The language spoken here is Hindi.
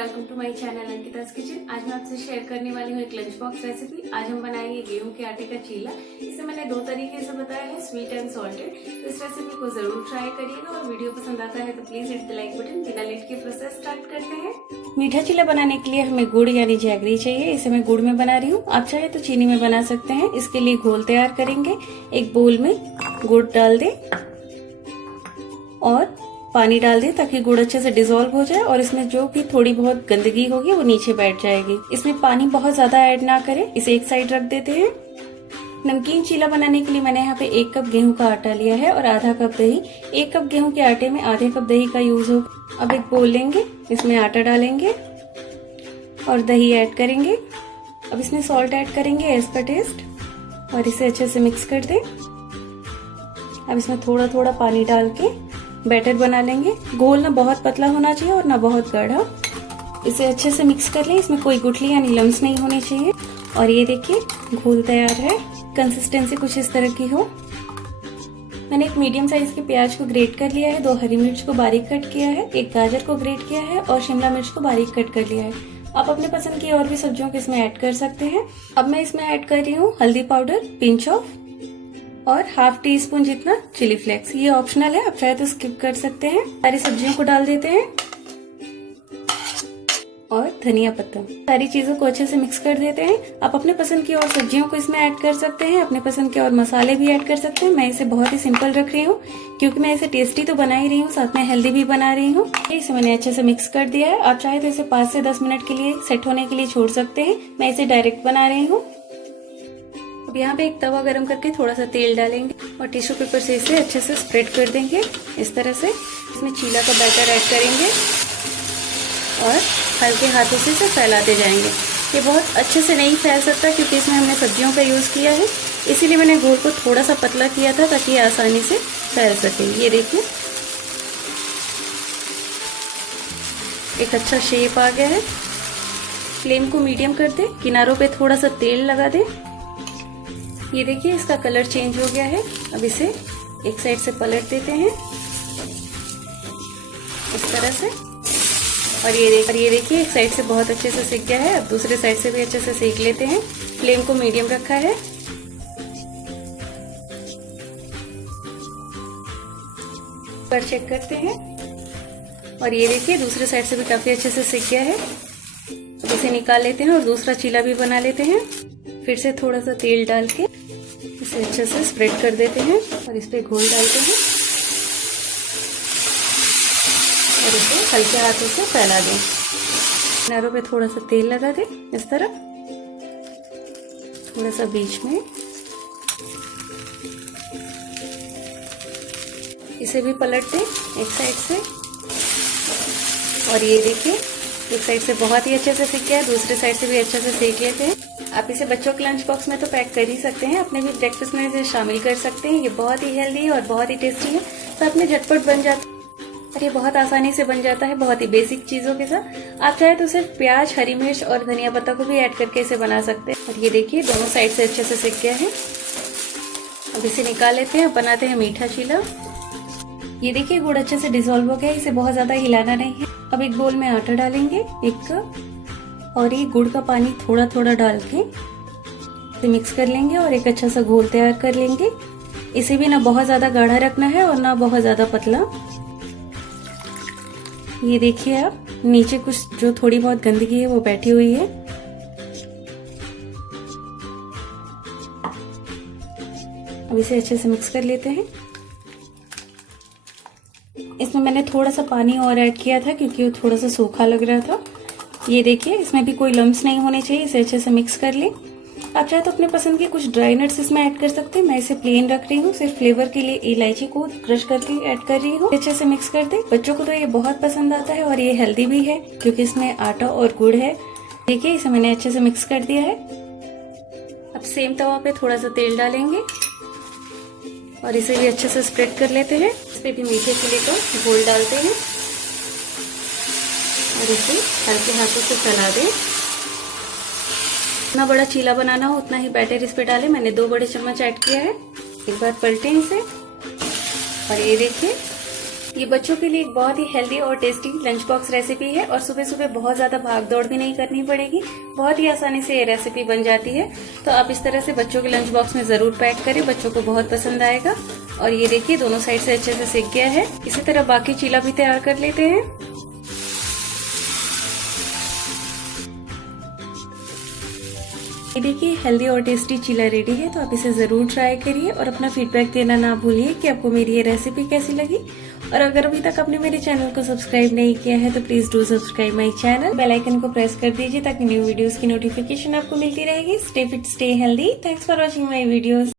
Welcome to my channel Ankita's kitchen. आज मैं आपसे शेयर करने वाली हूँ एक लंच बॉक्स रेसिपी। आज हम बनाएंगे गेहूं के आटे का चीला। इसे मैंने दो तरीके से बताया है, स्वीट एंड सॉल्टेड। तो इस रेसिपी को जरूर ट्राई करिएगा और वीडियो पसंद आता है तो please hit the like button. बिना लेट के प्रोसेस स्टार्ट करते हैं। मीठा चीला बनाने के लिए हमें गुड़ यानी जैगरी चाहिए। इसे मैं गुड़ में बना रही हूँ, आप चाहे तो चीनी में बना सकते हैं। इसके लिए घोल तैयार करेंगे। एक बोल में गुड़ डाल दें और पानी डाल दें ताकि गुड़ अच्छे से डिसॉल्व हो जाए और इसमें जो भी थोड़ी बहुत गंदगी होगी वो नीचे बैठ जाएगी। इसमें पानी बहुत ज्यादा ऐड ना करें। इसे एक साइड रख देते हैं। नमकीन चीला बनाने के लिए मैंने यहाँ पे 1 कप गेहूं का आटा लिया है और आधा कप दही। 1 कप गेहूं के आटे में आधे कप दही का यूज होगा। अब एक बोल लेंगे, इसमें आटा डालेंगे और दही ऐड करेंगे। अब इसमें सॉल्ट ऐड करेंगे एज पर टेस्ट और इसे अच्छे से मिक्स कर दें। अब इसमें थोड़ा थोड़ा पानी डाल के बैटर बना लेंगे। घोल ना बहुत पतला होना चाहिए और ना बहुत गाढ़ा। इसे अच्छे से मिक्स कर लें। इसमें कोई गुठली यानी लम्स नहीं होने चाहिए। और ये देखिए घोल तैयार है। कंसिस्टेंसी कुछ इस तरह की हो। मैंने एक मीडियम साइज के प्याज को ग्रेट कर लिया है, 2 हरी मिर्च को बारीक कट किया है, 1 गाजर को ग्रेट किया है और शिमला मिर्च को बारीक कट कर लिया है। आप अपने पसंद की और भी सब्जियों को इसमें ऐड कर सकते हैं। अब मैं इसमें ऐड कर रही हूँ हल्दी पाउडर, पिंच ऑफ और ½ टीस्पून जितना चिली फ्लेक्स। ये ऑप्शनल है, आप चाहे तो स्किप कर सकते हैं। सारी सब्जियों को डाल देते हैं और धनिया पत्ता। सारी चीजों को अच्छे से मिक्स कर देते हैं। आप अपने पसंद की और सब्जियों को इसमें ऐड कर सकते हैं। अपने पसंद के और मसाले भी ऐड कर सकते हैं। मैं इसे बहुत ही सिंपल रख रही हूँ क्योंकि मैं इसे टेस्टी तो बना ही रही हूँ, साथ में हेल्दी भी बना रही हूँ। इसे मैंने अच्छे से मिक्स कर दिया है। आप चाहे तो इसे 5 से 10 मिनट के लिए सेट होने के लिए छोड़ सकते हैं। मैं इसे डायरेक्ट बना रही हूँ। अब यहाँ पे एक तवा गरम करके थोड़ा सा तेल डालेंगे और टिश्यू पेपर से इसे अच्छे से स्प्रेड कर देंगे इस तरह से। इसमें चीला का बैटर ऐड करेंगे और हल्के हाथों से इसे फैलाते जाएंगे। ये बहुत अच्छे से नहीं फैल सकता क्योंकि इसमें हमने सब्जियों का यूज किया है, इसीलिए मैंने घोल को थोड़ा सा पतला किया था ताकि ये आसानी से फैल सके। ये देखिए एक अच्छा शेप आ गया है। फ्लेम को मीडियम कर दे, किनारों पे थोड़ा सा तेल लगा दे। ये देखिए इसका कलर चेंज हो गया है। अब इसे एक साइड से पलट देते हैं इस तरह से और ये देखिए एक साइड से बहुत अच्छे से सिक गया है। अब दूसरे साइड से भी अच्छे से सेक लेते हैं। फ्लेम को मीडियम रखा है। पर चेक करते हैं और ये देखिए दूसरे साइड से भी काफी अच्छे से सिक गया है। अब इसे निकाल लेते हैं और दूसरा चीला भी बना लेते हैं। फिर से थोड़ा सा तेल डाल के इसे अच्छे से स्प्रेड कर देते हैं और इस पे घोल डालते हैं और इसे हल्के हाथों से फैला दें। किनारों पे थोड़ा सा तेल लगा दें इस तरह, थोड़ा सा बीच में। इसे भी पलट दें एक साइड से और ये देखिए एक साइड से बहुत ही अच्छे से सिक गया है, दूसरे साइड से भी अच्छे से सेक लेते हैं। आप इसे बच्चों के लंच बॉक्स में तो पैक कर ही सकते हैं, अपने भी ब्रेकफास्ट में इसे शामिल कर सकते हैं। ये बहुत ही हेल्दी और बहुत ही टेस्टी है, साथ में झटपट बन जाता है और ये बहुत आसानी से बन जाता है, बहुत ही बेसिक चीजों के साथ। आप चाहे तो सिर्फ प्याज, हरी मिर्च और धनिया पत्ता को भी ऐड करके इसे बना सकते हैं। और ये देखिए दोनों साइड से अच्छे से सिक गया है। अब इसे निकाल लेते हैं, बनाते हैं मीठा चीला। ये देखिए गुड़ अच्छे से डिसॉल्व हो गया, इसे बहुत ज्यादा हिलाना नहीं है। अब एक बोल में आटा डालेंगे 1 कप और ये गुड़ का पानी थोड़ा थोड़ा डाल के इसे मिक्स कर लेंगे और एक अच्छा सा घोल तैयार कर लेंगे। इसे भी ना बहुत ज्यादा गाढ़ा रखना है और ना बहुत ज्यादा पतला। ये देखिए आप नीचे कुछ जो थोड़ी बहुत गंदगी है वो बैठी हुई है। अब इसे अच्छे से मिक्स कर लेते हैं। इसमें मैंने थोड़ा सा पानी और ऐड किया था क्योंकि वो थोड़ा सा सूखा लग रहा था। ये देखिए इसमें भी कोई लम्स नहीं होने चाहिए। इसे अच्छे से मिक्स कर लें। आप चाहे तो अपने पसंद के कुछ ड्राई नट्स इसमें ऐड कर सकते हैं। मैं इसे प्लेन रख रही हूँ, सिर्फ फ्लेवर के लिए इलायची को क्रश करके ऐड कर रही हूँ। अच्छे से मिक्स कर दे। बच्चों को तो ये बहुत पसंद आता है और ये हेल्दी भी है क्योंकि इसमें आटा और गुड़ है। देखिए इसे मैंने अच्छे से मिक्स कर दिया है। अब सेम तवा पे थोड़ा सा तेल डालेंगे और इसे भी अच्छे से स्प्रेड कर लेते हैं। इस पे भी मीठे चीले का घोल डालते हैं और इसे हल्के हाथों से फैला दें। जितना बड़ा चीला बनाना हो उतना ही बैटर इस पे डालें। मैंने 2 बड़े चम्मच ऐड किया है। एक बार पलटें इसे और ये देखिए ये बच्चों के लिए एक बहुत ही हेल्दी और टेस्टी लंच बॉक्स रेसिपी है और सुबह सुबह बहुत ज्यादा भाग दौड़ भी नहीं करनी पड़ेगी। बहुत ही आसानी से ये रेसिपी बन जाती है। तो आप इस तरह से बच्चों के लंच बॉक्स में जरूर पैक करें, बच्चों को बहुत पसंद आएगा। और ये देखिए दोनों साइड से अच्छे से सिक गया है। इसी तरह बाकी चीला भी तैयार कर लेते हैं। ये देखिए हेल्दी और टेस्टी चीला रेडी है। तो आप इसे जरूर ट्राई करिए और अपना फीडबैक देना ना भूलिए कि आपको मेरी ये रेसिपी कैसी लगी। और अगर अभी तक आपने मेरे चैनल को सब्सक्राइब नहीं किया है तो please do subscribe my channel. Bell icon को प्रेस कर दीजिए ताकि न्यू वीडियोस की नोटिफिकेशन आपको मिलती रहेगी। Stay fit, stay healthy. Thanks for watching my videos.